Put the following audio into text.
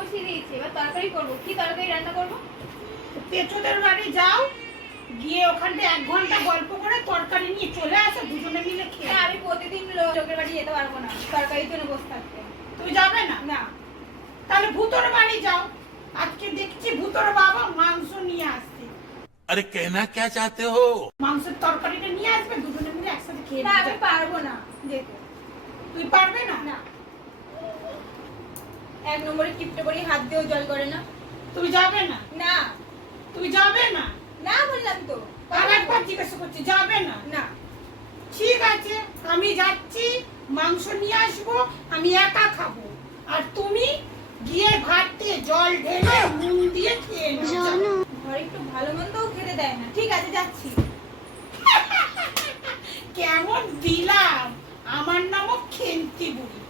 বসিয়ে দিয়েছি। এবার তরকারি করব। কি তরকারি রান্না করব? পেছোদের বাড়ি যাও গিয়ে ওখানটা এক ঘণ্টা গল্প করে তরকারি নিয়ে চলে আসো দুজনে মিলে খেয়ে হ্যাঁ, আমি প্রতিদিন লোকের বাড়ি যেতে পারব না। তরকারি তো বসে থাকতে। তুমি যাবে না? না। তাহলে ভূতর বাড়ি যাও। আজকে দেখছি ভূতর বাবা মাংস নিয়ে আসছে। আরে কেনা কে চাতে হো? মাংসের তরকারিটা নিয়ে আসবে দুজনে মিলে একসাথে খেয়ে না আমি পারব না যেতে। তুই পারবে না? না। এক নম্বরে কিপটে করি হাত দিয়েও জল করে না। তুমি যাবে না? না। তুমি যাবে না? না বললাম তো। আর একবার জিজ্ঞাসা করছি যাবে না? না। ঠিক আছে আমি যাচ্ছি মাংস নিয়ে আসব আমি একা খাব। আর তুমি গিয়ে ভাতে জল ঢেলে নুন দিয়ে খেয়ে নাও। ঘরে একটু ভালো মন্দও খেতে দেয় না। ঠিক আছে যাচ্ছি। কেমন দিলাম? আমার নামও খেন্তি বুড়ি